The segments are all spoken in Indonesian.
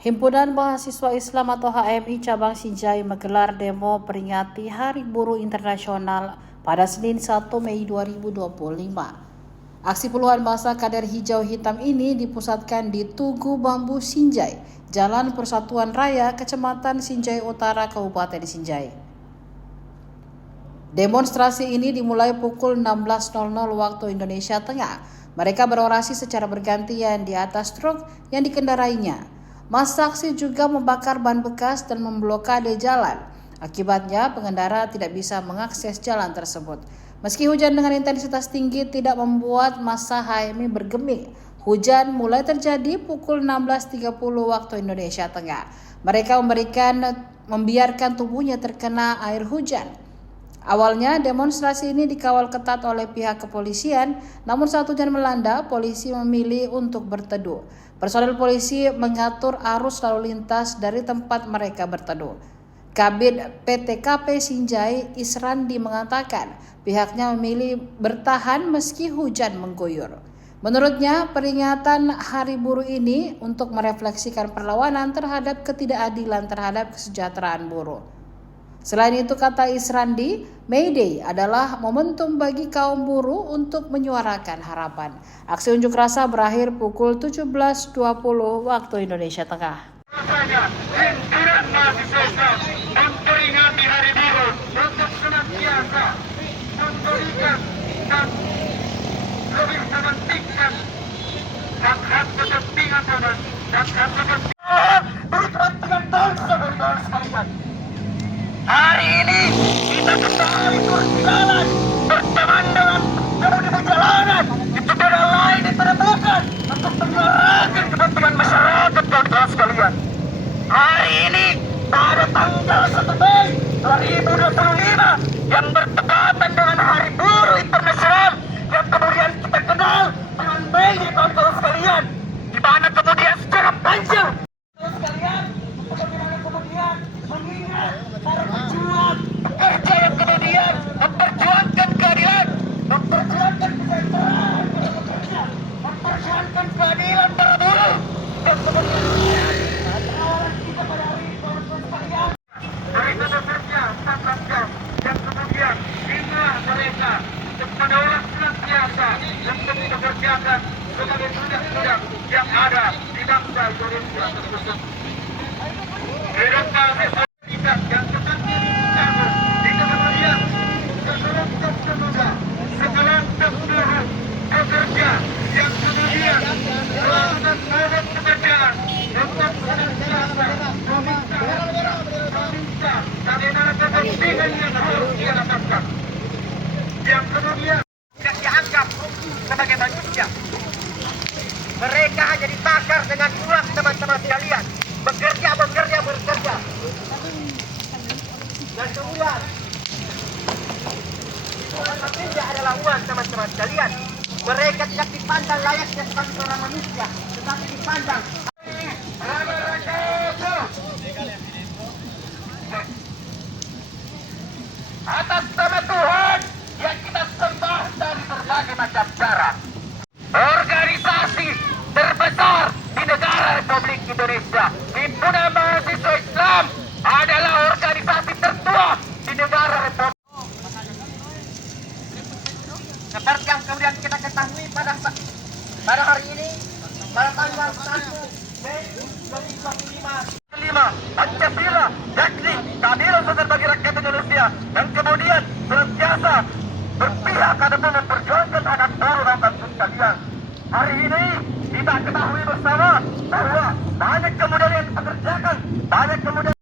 Himpunan Mahasiswa Islam atau HMI Cabang Sinjai menggelar demo peringati Hari Buruh Internasional pada Senin 1 Mei 2025. Aksi puluhan massa kader hijau hitam ini dipusatkan di Tugu Bambu Sinjai, Jalan Persatuan Raya, Kecamatan Sinjai Utara, Kabupaten Sinjai. Demonstrasi ini dimulai pukul 16.00 waktu Indonesia Tengah. Mereka berorasi secara bergantian di atas truk yang dikendarainya. Massa aksi juga membakar ban bekas dan memblokade jalan. Akibatnya, pengendara tidak bisa mengakses jalan tersebut. Meski hujan dengan intensitas tinggi tidak membuat massa HMI bergeming, hujan mulai terjadi pukul 16.30 waktu Indonesia Tengah. Mereka membiarkan tubuhnya terkena air hujan. Awalnya demonstrasi ini dikawal ketat oleh pihak kepolisian, namun saat hujan melanda, polisi memilih untuk berteduh. Personel polisi mengatur arus lalu lintas dari tempat mereka berteduh. Kabid PTKP Sinjai Israndi mengatakan pihaknya memilih bertahan meski hujan mengguyur. Menurutnya, peringatan Hari Buruh ini untuk merefleksikan perlawanan terhadap ketidakadilan terhadap kesejahteraan buruh. Selain itu, kata Israndi, May Day adalah momentum bagi kaum buruh untuk menyuarakan harapan. Aksi unjuk rasa berakhir pukul 17.20 waktu Indonesia Tengah. Himpunan Mahasiswa Islam memperingati Hari Buruh untuk senantiasa memberikan dan lebih mementingkan hak-hak kepentingan dan hak-hak kepentingan berkepentingan bangsa dan bangsa sekalian. Hari ini kita kembali berjalan berteman dengan pengemudi perjalanan di sepeda lain di penemukan untuk menyuarakan kepentingan masyarakat dan sekalian. Hari ini pada tanggal 1 Mei 2025 yang bertepatan dengan Hari Buruh Internasional yang kemudian kita kenal dengan May Day kawan-kawan sekalian, di mana kemudian secara panjang sekalian bagaimana kemudian mengingat para pejuang pekerja yang kemudian memperjuangkan keadilan, memperjuangkan kesejahteraan para pekerja, memperjuangkan keadilan para buruh, dan kemudian kita pada hari ini kawan-kawan sekalian mereka bekerja 14 jam dan kemudian hingga mereka untuk menolak senantiasa untuk dipekerjakan sebagai budak-budak yang ada di bangsa Indonesia tersebut. Yang seperti di kemudian sekelompok pemuda, sekelompok buruh pekerja yang kemudian melakukan mogok pekerjaan untuk senantiasa meminta bagaimana kepentingan yang harus dia dapatkan, yang kemudian tidak dianggap sebagai manusia. Mereka hanya ditakar dengan uang teman-teman sekalian. Bekerja. Dan kemudian itu adalah uang teman-teman sekalian. Mereka tidak dipandang layaknya sebagai seorang manusia, tetapi dipandang atas nama Tuhan yang kita sembah dari berbagai macam cara. Organisasi terbesar di negara Republik Indonesia, Himpunan Mahasiswa Islam, adalah organisasi tertua di negara Republik. Seperti yang kemudian kita ketahui pada hari ini, pada tanggal 1 Mei 2025, Pancasila, yakni keadilan sosial bagi rakyat Indonesia, dan kemudian senantiasa berpihak ataupun memperjuangkan anak buruh dan bangsa sekalian. Hari ini kita ketahui bersama bahwa banyak kemudian yang kita kerjakan, banyak kemudian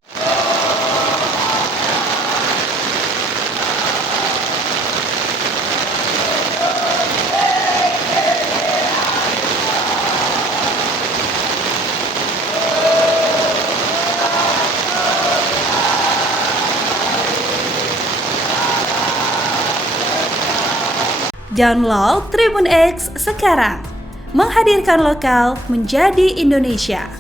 Download Tribun X sekarang, menghadirkan lokal menjadi Indonesia.